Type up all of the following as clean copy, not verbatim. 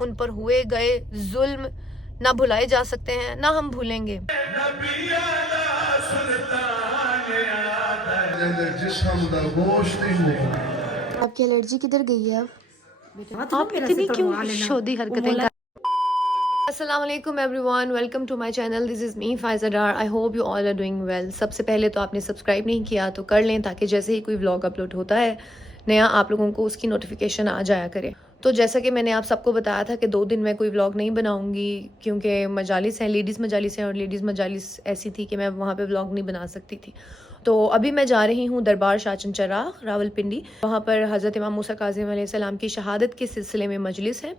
ان پر ہوئے گئے ظلم نہ بھلائے جا سکتے ہیں نہ ہم بھولیں گے۔ آپ کی الرجی کدھر گئی ہے اب؟ آپ اتنی کیوں شودی حرکتیں کر؟ السلام علیکم everyone, welcome to my channel, this is me Faiza Dar. I hope you all are doing well. سب سے پہلے تو آپ نے سبسکرائب نہیں کیا تو کر لیں، تاکہ جیسے ہی کوئی ولاگ اپلوڈ ہوتا ہے نیا آپ لوگوں کو اس کی نوٹیفیکیشن آ جایا کرے۔ تو جیسا کہ میں نے آپ سب کو بتایا تھا کہ 2 دن میں کوئی ولاگ نہیں بناؤں گی، کیونکہ مجالس ہیں، لیڈیز مجالس ہیں، اور لیڈیز مجالس ایسی تھی کہ میں وہاں پہ ولاگ نہیں بنا سکتی تھی۔ تو ابھی میں جا رہی ہوں دربار شاہ چند چراغ راولپنڈی۔ وہاں پر حضرت امام موسیٰ کاظم علیہ السلام کی شہادت کے سلسلے میں مجلس ہے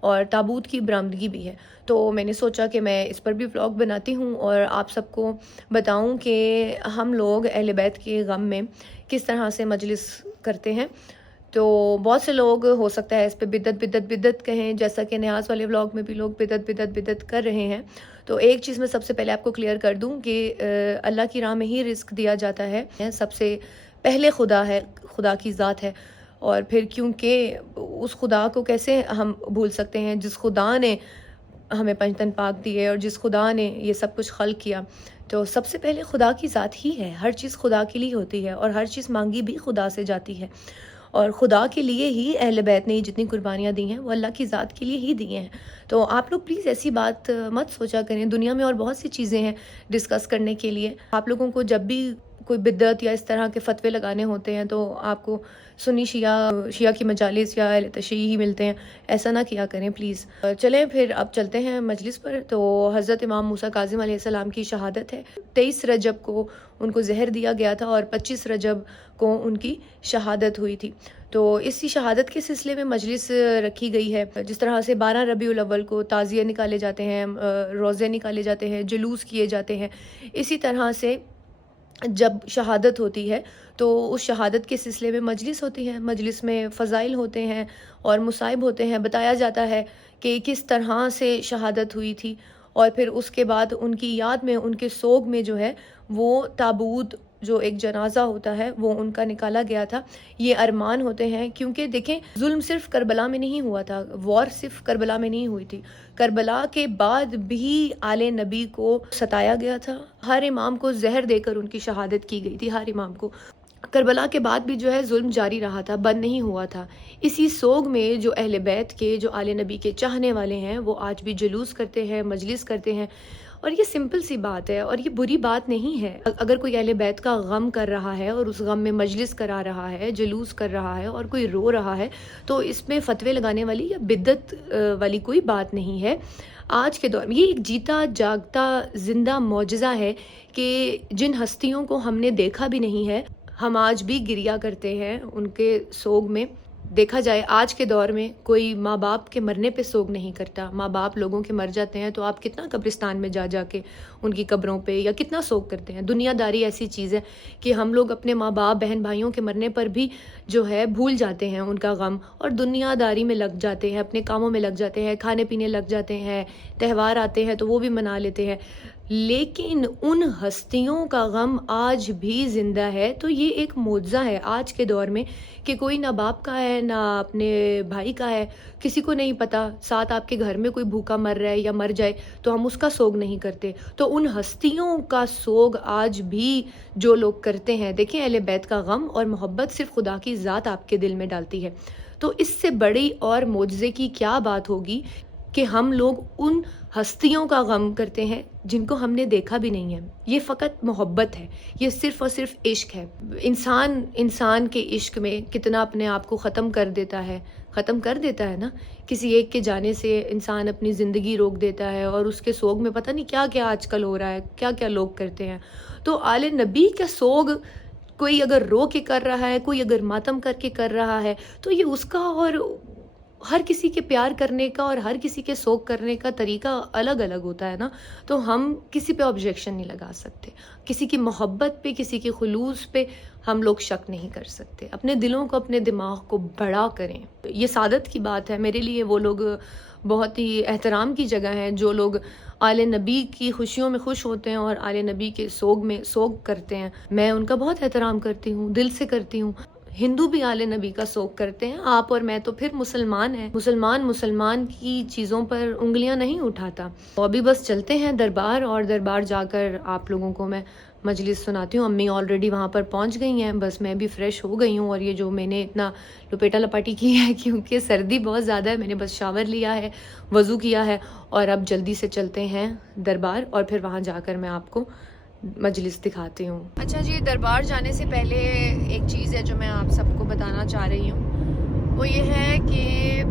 اور تابوت کی برآمدگی بھی ہے۔ تو میں نے سوچا کہ میں اس پر بھی ولاگ بناتی ہوں اور آپ سب کو بتاؤں کہ ہم لوگ اہل بیت کے غم میں کس طرح سے مجلس کرتے ہیں۔ تو بہت سے لوگ ہو سکتا ہے اس پہ بدعت کہیں، جیسا کہ نیاز والے ولاگ میں بھی لوگ بدعت کر رہے ہیں۔ تو ایک چیز میں سب سے پہلے آپ کو کلیئر کر دوں کہ اللہ کی راہ میں ہی رزق دیا جاتا ہے، سب سے پہلے خدا ہے، خدا کی ذات ہے، اور پھر کیونکہ اس خدا کو کیسے ہم بھول سکتے ہیں جس خدا نے ہمیں 5 تن پاک دیے اور جس خدا نے یہ سب کچھ خلق کیا۔ تو سب سے پہلے خدا کی ذات ہی ہے، ہر چیز خدا کے لیے ہوتی ہے اور ہر چیز مانگی بھی خدا سے جاتی ہے، اور خدا کے لیے ہی اہل بیت نے جتنی قربانیاں دی ہیں وہ اللہ کی ذات کے لیے ہی دی ہیں۔ تو آپ لوگ پلیز ایسی بات مت سوچا کریں، دنیا میں اور بہت سی چیزیں ہیں ڈسکس کرنے کے لیے۔ آپ لوگوں کو جب بھی کوئی بدعت یا اس طرح کے فتوے لگانے ہوتے ہیں تو آپ کو سنی شیعہ کی مجالس یا اہل تشیع ہی ملتے ہیں، ایسا نہ کیا کریں پلیز۔ چلیں پھر اب چلتے ہیں مجلس پر۔ تو حضرت امام موسیٰ کاظم علیہ السلام کی شہادت ہے۔ 23 رجب کو ان کو زہر دیا گیا تھا اور 25 رجب کو ان کی شہادت ہوئی تھی۔ تو اسی شہادت کے سلسلے میں مجلس رکھی گئی ہے، جس طرح سے 12 ربیع الاول کو تعزیے نکالے جاتے ہیں، روزے نکالے جاتے ہیں، جلوس کیے جاتے ہیں، اسی طرح سے جب شہادت ہوتی ہے تو اس شہادت کے سلسلے میں مجلس ہوتی ہے۔ مجلس میں فضائل ہوتے ہیں اور مصائب ہوتے ہیں، بتایا جاتا ہے کہ کس طرح سے شہادت ہوئی تھی، اور پھر اس کے بعد ان کی یاد میں، ان کے سوگ میں جو ہے وہ تابوت، جو ایک جنازہ ہوتا ہے، وہ ان کا نکالا گیا تھا۔ یہ ارمان ہوتے ہیں، کیونکہ دیکھیں ظلم صرف کربلا میں نہیں ہوا تھا، وار صرف کربلا میں نہیں ہوئی تھی، کربلا کے بعد بھی آل نبی کو ستایا گیا تھا، ہر امام کو زہر دے کر ان کی شہادت کی گئی تھی، ہر امام کو۔ کربلا کے بعد بھی جو ہے ظلم جاری رہا تھا، بند نہیں ہوا تھا۔ اسی سوگ میں جو اہل بیت کے، جو آل نبی کے چاہنے والے ہیں، وہ آج بھی جلوس کرتے ہیں، مجلس کرتے ہیں، اور یہ سمپل سی بات ہے اور یہ بری بات نہیں ہے۔ اگر کوئی اہل بیت کا غم کر رہا ہے اور اس غم میں مجلس کرا رہا ہے، جلوس کر رہا ہے اور کوئی رو رہا ہے، تو اس میں فتوے لگانے والی یا بدعت والی کوئی بات نہیں ہے۔ آج کے دور میں یہ ایک جیتا جاگتا زندہ معجزہ ہے کہ جن ہستیوں کو ہم نے دیکھا بھی نہیں ہے، ہم آج بھی گریا کرتے ہیں ان کے سوگ میں۔ دیکھا جائے آج کے دور میں کوئی ماں باپ کے مرنے پہ سوگ نہیں کرتا، ماں باپ لوگوں کے مر جاتے ہیں تو آپ کتنا قبرستان میں جا کے ان کی قبروں پہ یا کتنا سوگ کرتے ہیں۔ دنیا داری ایسی چیز ہے کہ ہم لوگ اپنے ماں باپ، بہن بھائیوں کے مرنے پر بھی جو ہے بھول جاتے ہیں ان کا غم، اور دنیا داری میں لگ جاتے ہیں، اپنے کاموں میں لگ جاتے ہیں، کھانے پینے لگ جاتے ہیں، تہوار آتے ہیں تو وہ بھی منا لیتے ہیں، لیکن ان ہستیوں کا غم آج بھی زندہ ہے۔ تو یہ ایک معجزہ ہے آج کے دور میں کہ کوئی نہ باپ کا ہے نہ اپنے بھائی کا ہے، کسی کو نہیں پتا، ساتھ آپ کے گھر میں کوئی بھوکا مر رہا ہے یا مر جائے تو ہم اس کا سوگ نہیں کرتے۔ تو ان ہستیوں کا سوگ آج بھی جو لوگ کرتے ہیں، دیکھیں اہل بیت کا غم اور محبت صرف خدا کی ذات آپ کے دل میں ڈالتی ہے، تو اس سے بڑی اور معجزے کی کیا بات ہوگی کہ ہم لوگ ان ہستیوں کا غم کرتے ہیں جن کو ہم نے دیکھا بھی نہیں ہے۔ یہ فقط محبت ہے، یہ صرف اور صرف عشق ہے۔ انسان کے عشق میں کتنا اپنے آپ کو ختم کر دیتا ہے نا، کسی ایک کے جانے سے انسان اپنی زندگی روک دیتا ہے، اور اس کے سوگ میں پتہ نہیں کیا کیا آج کل ہو رہا ہے، کیا کیا لوگ کرتے ہیں۔ تو آل نبی کا سوگ کوئی اگر رو کے کر رہا ہے، کوئی اگر ماتم کر کے کر رہا ہے، تو یہ اس کا اور ہر کسی کے پیار کرنے کا اور ہر کسی کے سوگ کرنے کا طریقہ الگ الگ ہوتا ہے نا۔ تو ہم کسی پہ آبجیکشن نہیں لگا سکتے، کسی کی محبت پہ، کسی کی خلوص پہ ہم لوگ شک نہیں کر سکتے۔ اپنے دلوں کو، اپنے دماغ کو بڑا کریں، یہ سعادت کی بات ہے میرے لیے۔ وہ لوگ بہت ہی احترام کی جگہ ہیں جو لوگ آل نبی کی خوشیوں میں خوش ہوتے ہیں اور آل نبی کے سوگ میں سوگ کرتے ہیں، میں ان کا بہت احترام کرتی ہوں، دل سے کرتی ہوں۔ ہندو بھی آل نبی کا سوگ کرتے ہیں، آپ اور میں تو پھر مسلمان ہیں۔ مسلمان کی چیزوں پر انگلیاں نہیں اٹھاتا۔ تو ابھی بس چلتے ہیں دربار، اور دربار جا کر آپ لوگوں کو میں مجلس سناتی ہوں۔ امی آلریڈی وہاں پر پہنچ گئی ہیں، بس میں بھی فریش ہو گئی ہوں، اور یہ جو میں نے اتنا لپیٹا لپاٹی کی ہے کیونکہ سردی بہت زیادہ ہے، میں نے بس شاور لیا ہے، وضو کیا ہے، اور اب جلدی سے چلتے ہیں دربار، اور پھر وہاں جا کر میں آپ کو مجلس دکھاتی ہوں۔ اچھا جی، دربار جانے سے پہلے ایک چیز ہے جو میں آپ سب کو بتانا چاہ رہی ہوں، وہ یہ ہے کہ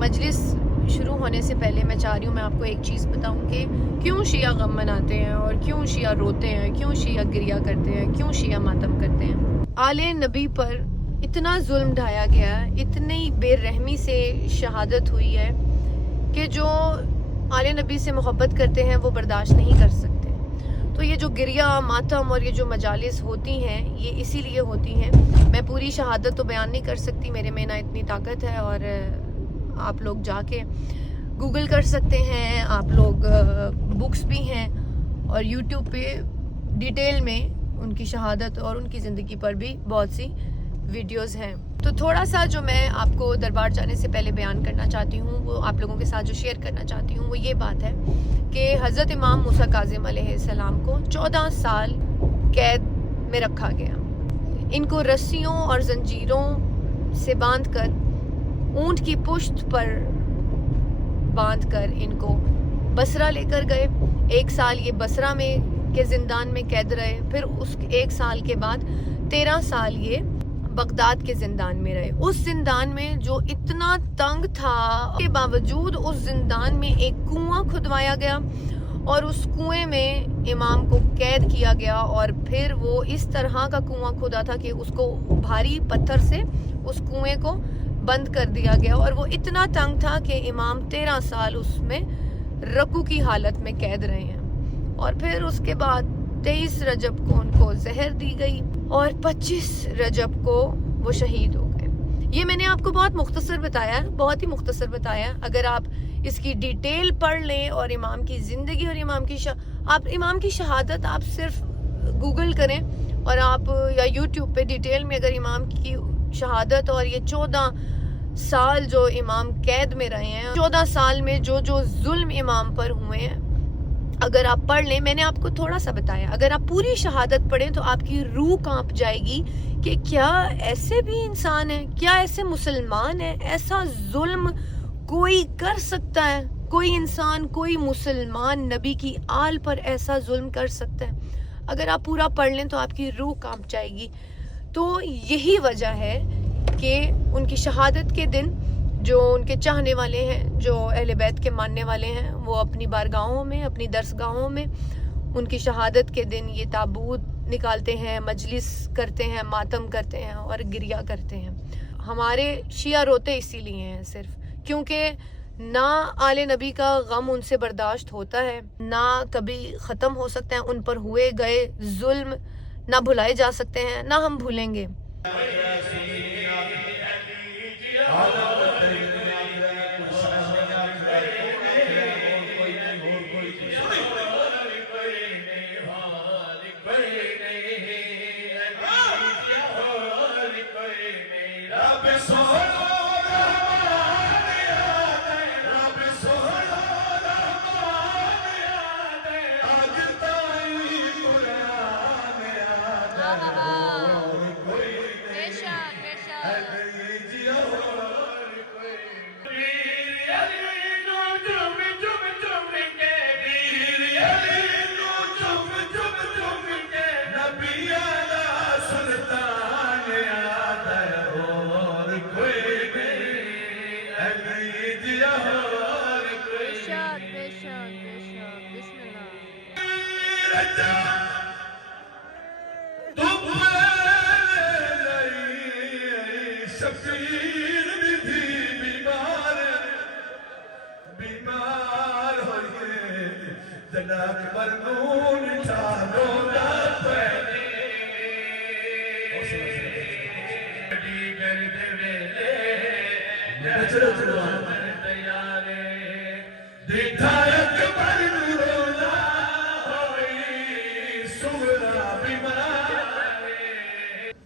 مجلس شروع ہونے سے پہلے میں چاہ رہی ہوں میں آپ کو ایک چیز بتاؤں کہ کیوں شیعہ غم مناتے ہیں، اور کیوں شیعہ روتے ہیں، کیوں شیعہ گریہ کرتے ہیں، کیوں شیعہ ماتم کرتے ہیں۔ آل نبی پر اتنا ظلم ڈھایا گیا، اتنی بے رحمی سے شہادت ہوئی ہے کہ جو آل نبی سے محبت کرتے ہیں وہ برداشت نہیں کر سکتے۔ تو یہ جو گریہ ماتم اور یہ جو مجالس ہوتی ہیں یہ اسی لیے ہوتی ہیں۔ میں پوری شہادت تو بیان نہیں کر سکتی، میرے میں نہ اتنی طاقت ہے، اور آپ لوگ جا کے گوگل کر سکتے ہیں، آپ لوگ بکس بھی ہیں، اور یوٹیوب پہ ڈیٹیل میں ان کی شہادت اور ان کی زندگی پر بھی بہت سی ویڈیوز ہیں۔ تو تھوڑا سا جو میں آپ کو دربار جانے سے پہلے بیان کرنا چاہتی ہوں، وہ آپ لوگوں کے ساتھ جو شیئر کرنا چاہتی ہوں وہ یہ بات ہے کہ حضرت امام موسیٰ کاظم علیہ السلام کو 14 سال قید میں رکھا گیا۔ ان کو رسیوں اور زنجیروں سے باندھ کر، اونٹ کی پشت پر باندھ کر ان کو بصرہ لے کر گئے۔ 1 سال یہ بصرہ میں کے زندان میں قید رہے، پھر اس 1 سال کے بعد 13 سال یہ بغداد کے زندان میں رہے۔ اس زندان میں جو اتنا تنگ تھا، کے باوجود اس زندان میں ایک کنواں کھدوایا گیا، اور اس کنویں میں امام کو قید کیا گیا، اور پھر وہ اس طرح کا کنواں کھدا تھا کہ اس کو بھاری پتھر سے اس کنویں کو بند کر دیا گیا، اور وہ اتنا تنگ تھا کہ امام 13 سال اس میں رکوع کی حالت میں قید رہے ہیں، اور پھر اس کے بعد 23 رجب کو ان کو زہر دی گئی، اور 25 رجب کو وہ شہید ہو گئے۔ یہ میں نے آپ کو بہت مختصر بتایا ہے، بہت ہی مختصر بتایا ہے۔ اگر آپ اس کی ڈیٹیل پڑھ لیں، اور امام کی زندگی اور امام کی شہادت آپ صرف گوگل کریں، اور آپ یا یوٹیوب پہ ڈیٹیل میں اگر امام کی شہادت اور یہ 14 سال جو امام قید میں رہے ہیں، 14 سال میں جو ظلم امام پر ہوئے ہیں، اگر آپ پڑھ لیں، میں نے آپ کو تھوڑا سا بتایا، اگر آپ پوری شہادت پڑھیں تو آپ کی روح کانپ جائے گی کہ کیا ایسے بھی انسان ہیں، کیا ایسے مسلمان ہیں، ایسا ظلم کوئی کر سکتا ہے؟ کوئی انسان، کوئی مسلمان نبی کی آل پر ایسا ظلم کر سکتا ہے؟ اگر آپ پورا پڑھ لیں تو آپ کی روح کانپ جائے گی۔ تو یہی وجہ ہے کہ ان کی شہادت کے دن جو ان کے چاہنے والے ہیں، جو اہل بیت کے ماننے والے ہیں، وہ اپنی بارگاہوں میں، اپنی درسگاہوں میں ان کی شہادت کے دن یہ تابوت نکالتے ہیں، مجلس کرتے ہیں، ماتم کرتے ہیں اور گریہ کرتے ہیں۔ ہمارے شیعہ روتے اسی لیے ہیں صرف کیونکہ نہ آل نبی کا غم ان سے برداشت ہوتا ہے، نہ کبھی ختم ہو سکتا ہے۔ ان پر ہوئے گئے ظلم نہ بھلائے جا سکتے ہیں، نہ ہم بھولیں گے۔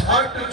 60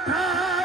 28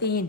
3